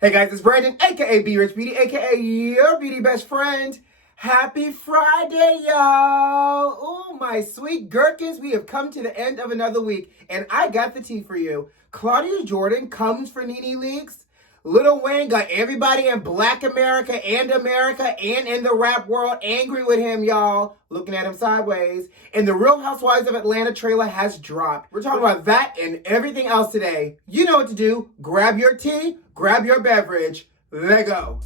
Hey guys, it's Brandon, aka B.Rich Beauty, aka your beauty best friend. Happy Friday, y'all. Oh, my sweet gherkins, we have come to the end of another week, and I got the tea for you. CLAUDIA JORDAN comes for NENE Leakes. Lil Wayne got everybody in Black America and in the rap world angry with him, y'all. Looking at him sideways. And the Real Housewives of Atlanta trailer has dropped. We're talking about that and everything else today. You know what to do. Grab your tea, grab your beverage. Let go.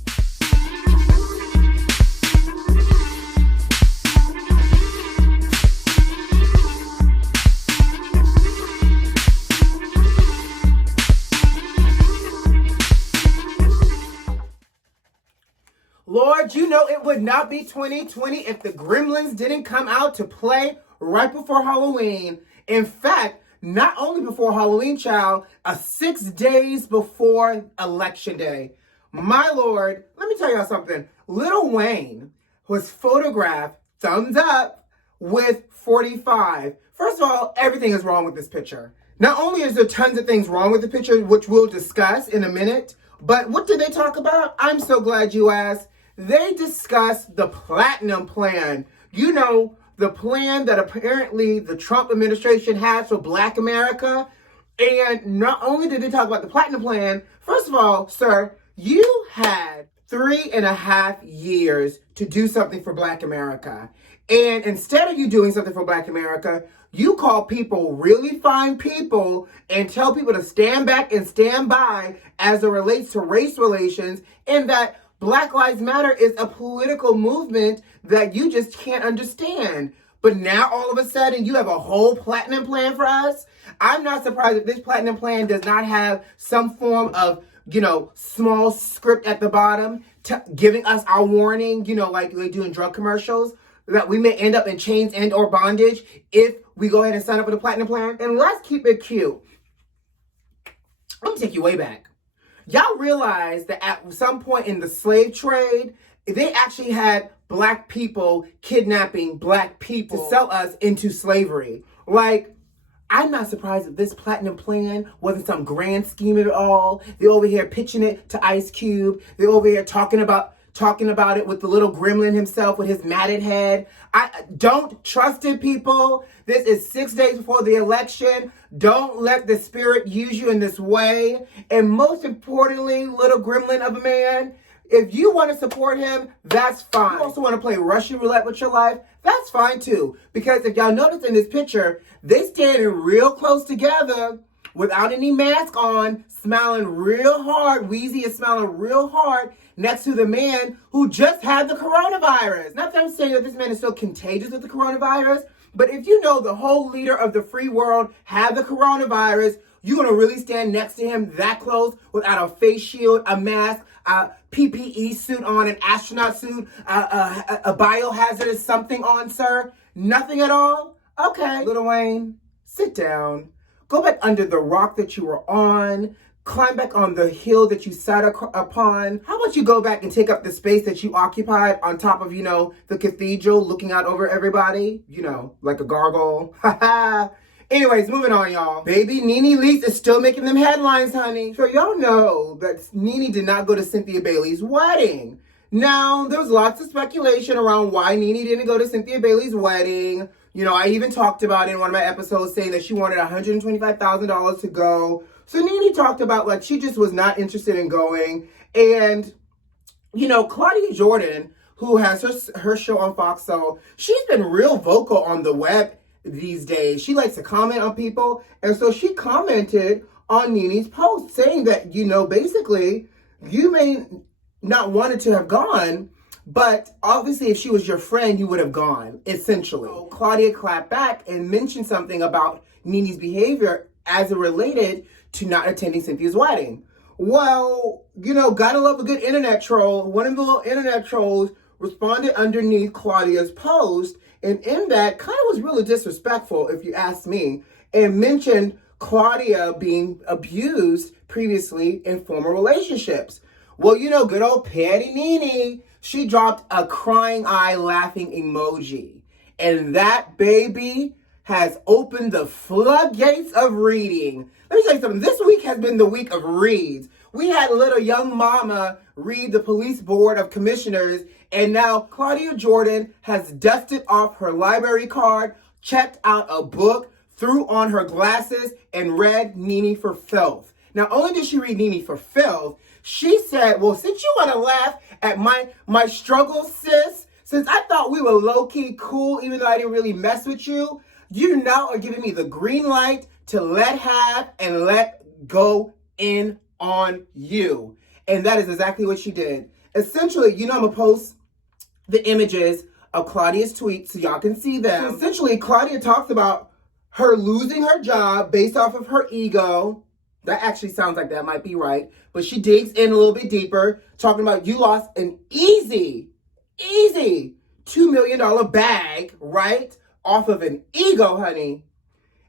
Lord, you know it would not be 2020 if the Gremlins didn't come out to play right before Halloween. In fact, not only before Halloween, child, 6 days before Election Day. My Lord, let me tell y'all something. Lil Wayne was photographed, thumbs up, with 45. First of all, everything is wrong with this picture. Not only is there tons of things wrong with the picture, which we'll discuss in a minute, but what did they talk about? I'm so glad you asked. They discussed the Platinum Plan. You know, the plan that apparently the Trump administration has for Black America. And not only did they talk about the Platinum Plan, first of all, sir, you had 3.5 years to do something for Black America. And instead of you doing something for Black America, you call people really fine people and tell people to stand back and stand by as it relates to race relations, and that Black Lives Matter is a political movement that you just can't understand. But now all of a sudden you have a whole Platinum Plan for us? I'm not surprised if this Platinum Plan does not have some form of, small script at the bottom giving us our warning, like they do in drug commercials, that we may end up in chains and or bondage if we go ahead and sign up for the Platinum Plan. And let's keep it cute. Let me take you way back. Y'all realize that at some point in the slave trade, they actually had Black people kidnapping Black people to sell us into slavery. Like, I'm not surprised if this Platinum Plan wasn't some grand scheme at all. They're over here pitching it to Ice Cube. They're over here talking about it with the little gremlin himself with his matted head. I don't trust it, people. This is 6 days before the election. Don't let the spirit use you in this way. And most importantly, little gremlin of a man, if you want to support him, that's fine. You also want to play Russian roulette with your life, that's fine too. Because if y'all notice in this picture, they standing real close together without any mask on, smiling real hard. Weezy is smiling real hard next to the man who just had the coronavirus. Not that I'm saying that this man is still contagious with the coronavirus, but if you know the whole leader of the free world had the coronavirus, you're going to really stand next to him that close without a face shield, a mask, a PPE suit on, an astronaut suit, a biohazardous something on, sir? Nothing at all? Okay. Lil Wayne, sit down. Go back under the rock that you were on. Climb back on the hill that you sat upon. How about you go back and take up the space that you occupied on top of, the cathedral, looking out over everybody? Like a gargoyle. Anyways, moving on, y'all. Baby, NENE Leakes is still making them headlines, honey. So y'all know that NENE did not go to Cynthia Bailey's wedding. Now, there's lots of speculation around why NENE didn't go to Cynthia Bailey's wedding. I even talked about it in one of my episodes saying that she wanted $125,000 to go. So NENE talked about she just was not interested in going. And, CLAUDIA JORDAN, who has her show on Fox, so she's been real vocal on the web these days. She likes to comment on people. And so she commented on NENE's post saying that, basically, you may not wanted to have gone, but obviously if she was your friend, you would have gone, essentially. So CLAUDIA clapped back and mentioned something about NENE's behavior as it related to not attending Cynthia's wedding. Well, gotta love a good internet troll. One of the little internet trolls responded underneath CLAUDIA's post, and in that kind of was really disrespectful, if you ask me, and mentioned CLAUDIA being abused previously in former relationships. Well, good old Patty NENE, she dropped a crying eye laughing emoji. And that baby has opened the floodgates of reading. Let me tell you something. This week has been the week of reads. We had little young mama read the police board of commissioners, and now Claudia Jordan has dusted off her library card, checked out a book, threw on her glasses, and read NENE for Filth. Not only did she read NENE for Filth, she said, well, since you want to laugh at my struggle, sis, since I thought we were low-key cool, even though I didn't really mess with you, you now are giving me the green light to let have and let go in on you. And that is exactly what she did. Essentially, you know, I'm going to post the images of Claudia's tweets so y'all can see them. So essentially, Claudia talks about her losing her job based off of her ego. That actually sounds like that might be right. But she digs in a little bit deeper, talking about you lost an easy $2 million bag, right? Off of an ego, honey.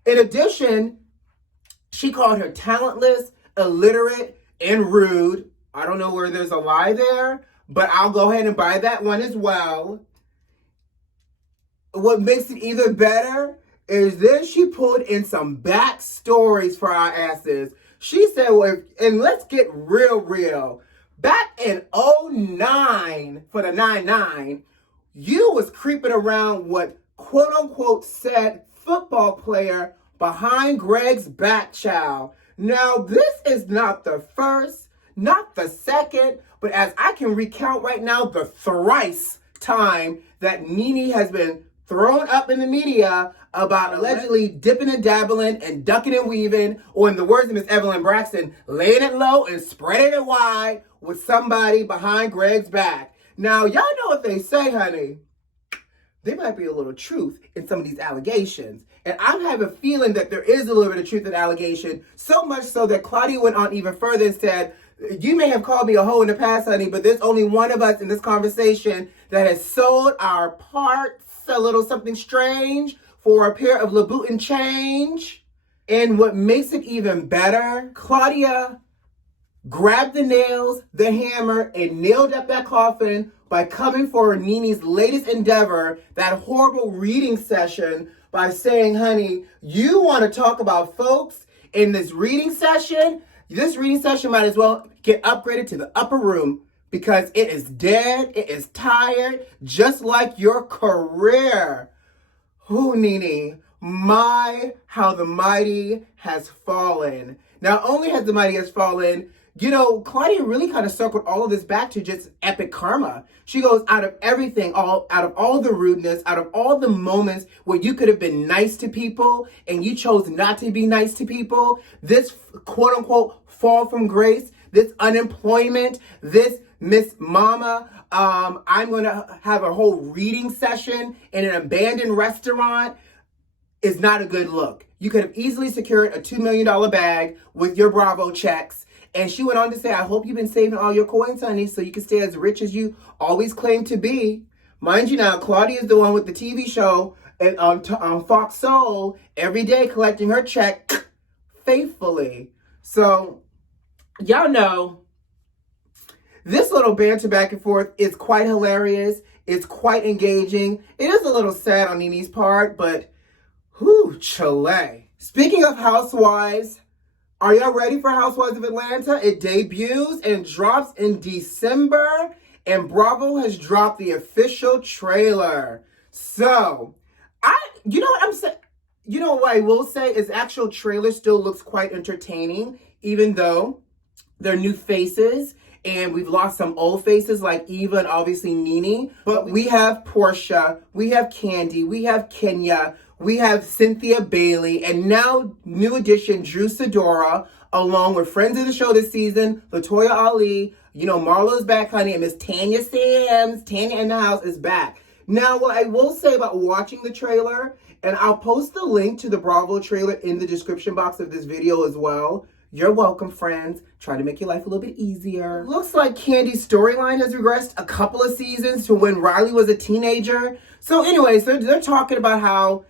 In addition, she called her talentless, illiterate, and rude. I don't know where there's a lie there, but I'll go ahead and buy that one as well. What makes it even better is then she pulled in some backstories for our asses. She said, well, and let's get real. Back in 09, for the 99, you was creeping around what quote-unquote said football player behind Greg's back, child. Now, this is not the first, not the second, but as I can recount right now, the thrice time that NENE has been thrown up in the media about allegedly dipping and dabbling and ducking and weaving, or in the words of Miss Evelyn Braxton, laying it low and spreading it wide with somebody behind Greg's back. Now, y'all know what they say, honey. There might be a little truth in some of these allegations. And I have a feeling that there is a little bit of truth in allegation, so much so that Claudia went on even further and said, you may have called me a hoe in the past, honey, but there's only one of us in this conversation that has sold our parts, a little something strange, for a pair of Louboutin change. And what makes it even better, Claudia grabbed the nails, the hammer, and nailed up that coffin by coming for NENE's latest endeavor, that horrible reading session, by saying, honey, you want to talk about folks in this reading session? This reading session might as well get upgraded to the upper room because it is dead, it is tired, just like your career. Ooh, NENE, how the mighty has fallen. Not only has the mighty has fallen, you know, Claudia really kind of circled all of this back to just epic karma. She goes, out of everything, out of all the rudeness, out of all the moments where you could have been nice to people and you chose not to be nice to people, this quote unquote fall from grace, this unemployment, this Miss Mama, I'm going to have a whole reading session in an abandoned restaurant, is not a good look. You could have easily secured a $2 million bag with your Bravo checks. And she went on to say, I hope you've been saving all your coins, honey, so you can stay as rich as you always claim to be. Mind you now, Claudia is the one with the TV show on Fox Soul every day collecting her check faithfully. So, y'all know, this little banter back and forth is quite hilarious. It's quite engaging. It is a little sad on NENE's part, but whew, Chile. Speaking of housewives, are y'all ready for Housewives of Atlanta? It debuts and drops in December, and Bravo has dropped the official trailer. So, you know what I'm saying? You know what I will say is actual trailer still looks quite entertaining, even though they're new faces, and we've lost some old faces like Eva and obviously NENE. But we have Portia, we have Candy, we have Kenya, we have Cynthia Bailey, and now new addition Drew Sidora, along with friends of the show this season, LaToya Ali, you know, Marlo's back, honey, and Miss Tanya Sams, Tanya in the house is back. Now, what I will say about watching the trailer, and I'll post the link to the Bravo trailer in the description box of this video as well. You're welcome, friends. Try to make your life a little bit easier. Looks like Candy's storyline has regressed a couple of seasons to when Riley was a teenager. So anyways, they're talking about how,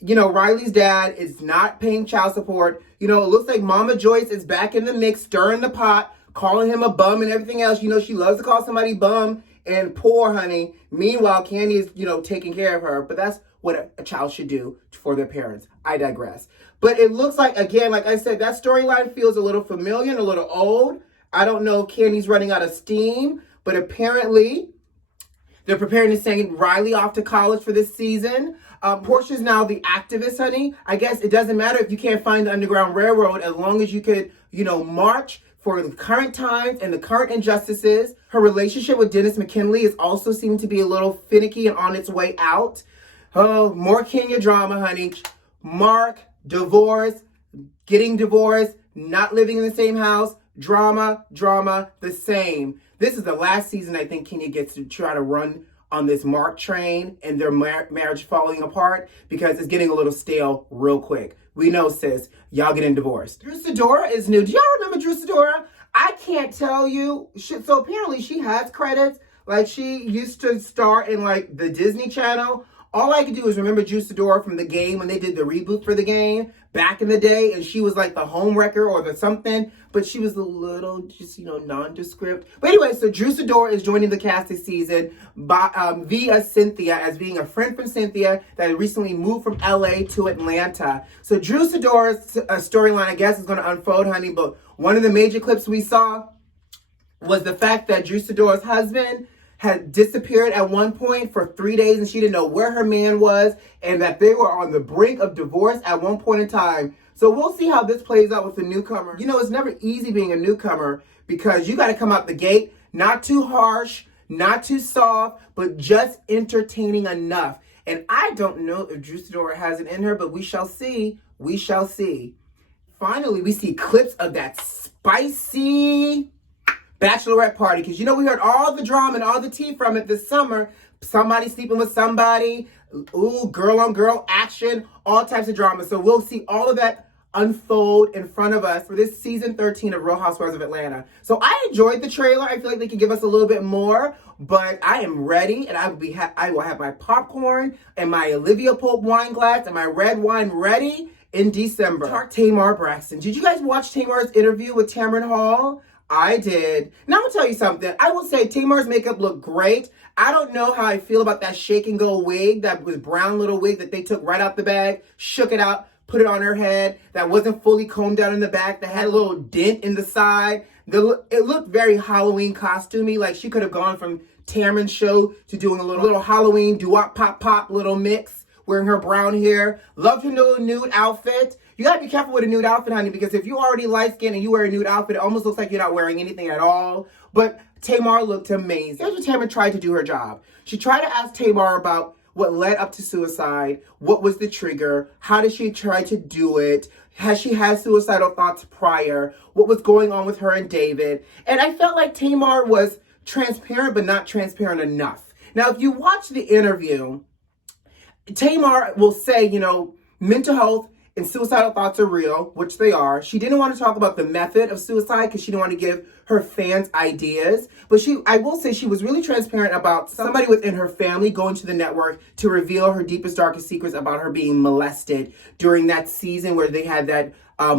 you know, Riley's dad is not paying child support. You know, it looks like Mama Joyce is back in the mix, stirring the pot, calling him a bum and everything else. You know, she loves to call somebody bum and poor, honey. Meanwhile, Candy is, you know, taking care of her. But that's what a child should do for their parents. I digress. But it looks like, again, like I said, that storyline feels a little familiar and a little old. I don't know if Candy's running out of steam, but apparently they're preparing to send Riley off to college for this season. Portia's now the activist, honey. I guess it doesn't matter if you can't find the Underground Railroad as long as you could, march for the current times and the current injustices. Her relationship with Dennis McKinley is also seeming to be a little finicky and on its way out. Oh, more Kenya drama, honey. Mark, divorce, getting divorced, not living in the same house, drama, the same. This is the last season I think Kenya gets to try to run on this Mark train and their marriage falling apart because it's getting a little stale real quick. We know, sis, y'all getting divorced. Drew Sidora is new. Do y'all remember Drew Sidora? I can't tell you. So apparently she has credits. Like she used to star in like the Disney Channel. All I could do is remember Drew Sidora from The Game when they did the reboot for The Game back in the day, and she was like the home wrecker or the something, but she was a little just, nondescript. But anyway, so Drew Sidora is joining the cast this season via Cynthia, as being a friend from Cynthia that recently moved from LA to Atlanta. So Drew Sidora's storyline, I guess, is going to unfold, honey, but one of the major clips we saw was the fact that Drew Sidora's husband had disappeared at one point for 3 days and she didn't know where her man was and that they were on the brink of divorce at one point in time. So we'll see how this plays out with the newcomer. It's never easy being a newcomer because you got to come out the gate, not too harsh, not too soft, but just entertaining enough. And I don't know if Drew Sidora has it in her, but we shall see. We shall see. Finally, we see clips of that spicy bachelorette party, because we heard all the drama and all the tea from it this summer. Somebody sleeping with somebody, girl on girl action, all types of drama. So we'll see all of that unfold in front of us for this season 13 of Real Housewives of Atlanta. So I enjoyed the trailer. I feel like they could give us a little bit more, but I am ready, and I will have my popcorn and my Olivia Pope wine glass and my red wine ready in December. Tamar Braxton. Did you guys watch Tamar's interview with Tamron Hall? I did. Now I'm gonna tell you something. I will say Tamar's makeup looked great. I don't know how I feel about that shake and go wig, that was brown little wig that they took right out the bag, shook it out, put it on her head, that wasn't fully combed down in the back, that had a little dent in the side. It looked very Halloween costumey, like she could have gone from Tamron's show to doing a little Halloween doo-wop pop little mix, wearing her brown hair. Loved her little nude outfit. You gotta be careful with a nude outfit, honey, because if you're already light-skinned and you wear a nude outfit, it almost looks like you're not wearing anything at all. But Tamar looked amazing. Here's what Tamar tried to do her job. She tried to ask Tamar about what led up to suicide, what was the trigger, how did she try to do it, has she had suicidal thoughts prior, what was going on with her and David. And I felt like Tamar was transparent, but not transparent enough. Now, if you watch the interview, Tamar will say, mental health and suicidal thoughts are real, which they are. She didn't want to talk about the method of suicide because she didn't want to give her fans ideas. But I will say she was really transparent about somebody within her family going to the network to reveal her deepest, darkest secrets about her being molested during that season where they had that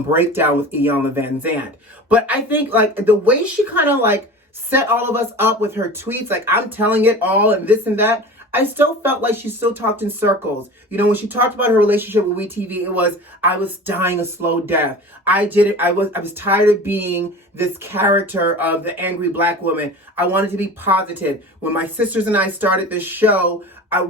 breakdown with Iyanla Van Zandt. But I think the way she kind of set all of us up with her tweets, I'm telling it all and this and that, I still felt like she still talked in circles. When she talked about her relationship with WeTV, it was, I was dying a slow death. I was tired of being this character of the angry black woman. I wanted to be positive. When my sisters and I started this show,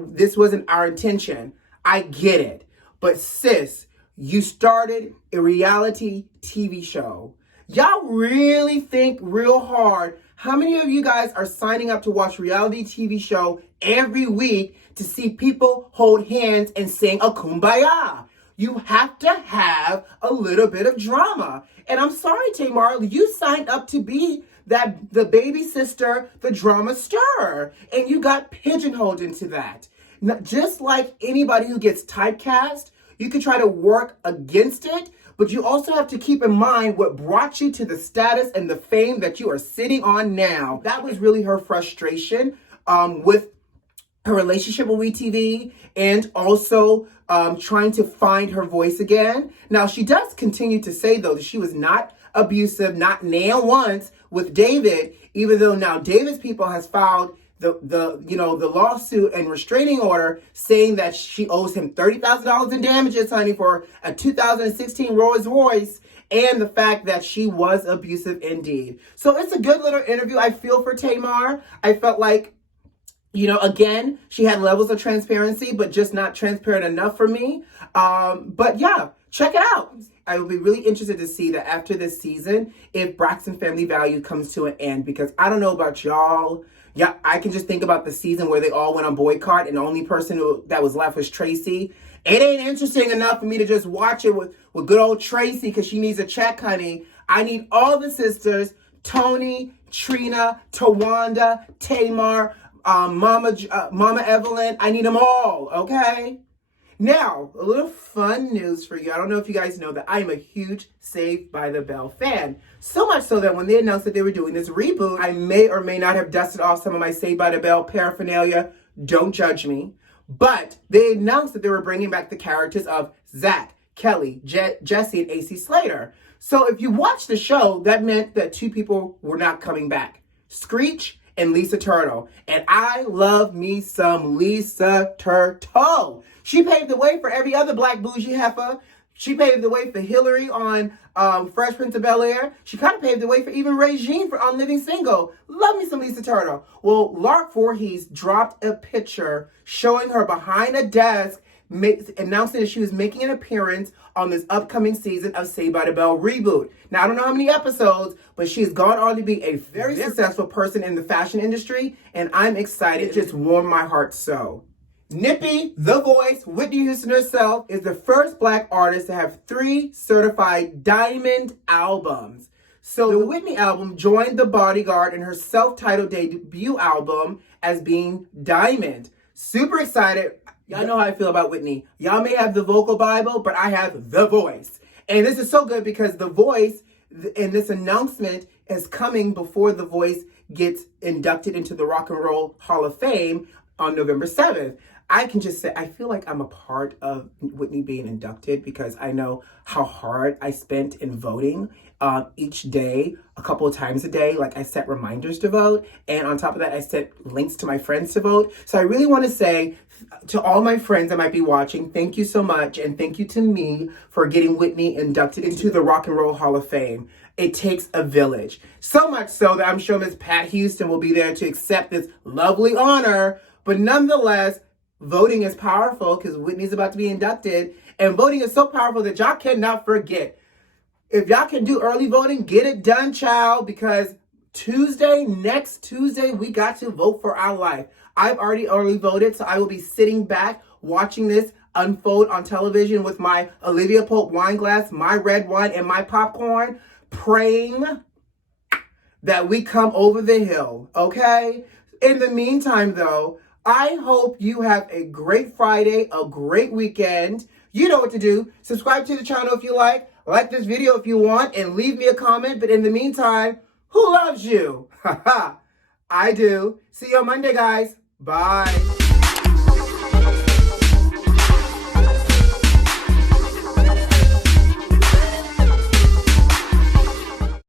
this wasn't our intention. I get it. But sis, you started a reality TV show. Y'all really think real hard. How many of you guys are signing up to watch reality TV show every week to see people hold hands and sing a kumbaya? You have to have a little bit of drama. And I'm sorry, Tamar, you signed up to be the baby sister, the drama star, and you got pigeonholed into that. Just like anybody who gets typecast, you can try to work against it, but you also have to keep in mind what brought you to the status and the fame that you are sitting on now. That was really her frustration with her relationship with WeTV and also trying to find her voice again. Now, she does continue to say, though, that she was not abusive, not nailed once with David, even though now David's people has filed the lawsuit and restraining order saying that she owes him $30,000 in damages, honey, for a 2016 Rolls Royce. and the fact that she was abusive indeed. So it's a good little interview. I feel for Tamar. I felt like, you know, again, she had levels of transparency, but just not transparent enough for me. But yeah, check it out. I will be really interested to see that after this season, if Braxton Family Value comes to an end, because I don't know about y'all. Yeah, I can just think about the season where they all went on boycott and the only person that was left was Tracy. It ain't interesting enough for me to just watch it with good old Tracy because she needs a check, honey. I need all the sisters, Tony, Trina, Tawanda, Tamar, Mama Evelyn. I need them all, okay? Now, a little fun news for you. I don't know if you guys know that I am a huge Saved by the Bell fan. So much so that when they announced that they were doing this reboot, I may or may not have dusted off some of my Saved by the Bell paraphernalia. Don't judge me. But they announced that they were bringing back the characters of Zach, Kelly, Jesse, and AC Slater. So if you watch the show, that meant that two people were not coming back. Screech and Lisa Turtle. And I love me some Lisa Turtle. She paved the way for every other black bougie heifer. She paved the way for Hillary on Fresh Prince of Bel-Air. She kind of paved the way for even Regine on Living Single. Love me some Lisa Turtle. Well, Lark Voorhees dropped a picture showing her behind a desk announcing that she was making an appearance on this upcoming season of Saved by the Bell reboot. Now, I don't know how many episodes, but she's gone on to be a very successful person in the fashion industry, and I'm excited. It just warmed my heart so. Nippy, The Voice, Whitney Houston herself, is the first black artist to have 3 certified diamond albums. So the Whitney album joined The Bodyguard in her self-titled debut album as being diamond. Super excited. Y'all know how I feel about Whitney. Y'all may have the vocal Bible, but I have The Voice. And this is so good because The Voice, and this announcement is coming before The Voice gets inducted into the Rock and Roll Hall of Fame on November 7th. I can just say, I feel like I'm a part of Whitney being inducted because I know how hard I spent in voting each day, a couple of times a day. Like I set reminders to vote. And on top of that, I set links to my friends to vote. So I really want to say to all my friends that might be watching, thank you so much. And thank you to me for getting Whitney inducted into the Rock and Roll Hall of Fame. It takes a village. So much so that I'm sure Miss Pat Houston will be there to accept this lovely honor. But nonetheless, voting is powerful because Whitney's about to be inducted. And voting is so powerful that y'all cannot forget. If y'all can do early voting, get it done, child. Because next Tuesday, we got to vote for our life. I've already early voted, so I will be sitting back watching this unfold on television with my Olivia Pope wine glass, my red wine, and my popcorn, praying that we come over the hill, okay? In the meantime, though, I hope you have a great Friday, a great weekend. You know what to do. Subscribe to the channel if you like this video if you want, and leave me a comment. But in the meantime, who loves you? I do. See you on Monday, guys. Bye.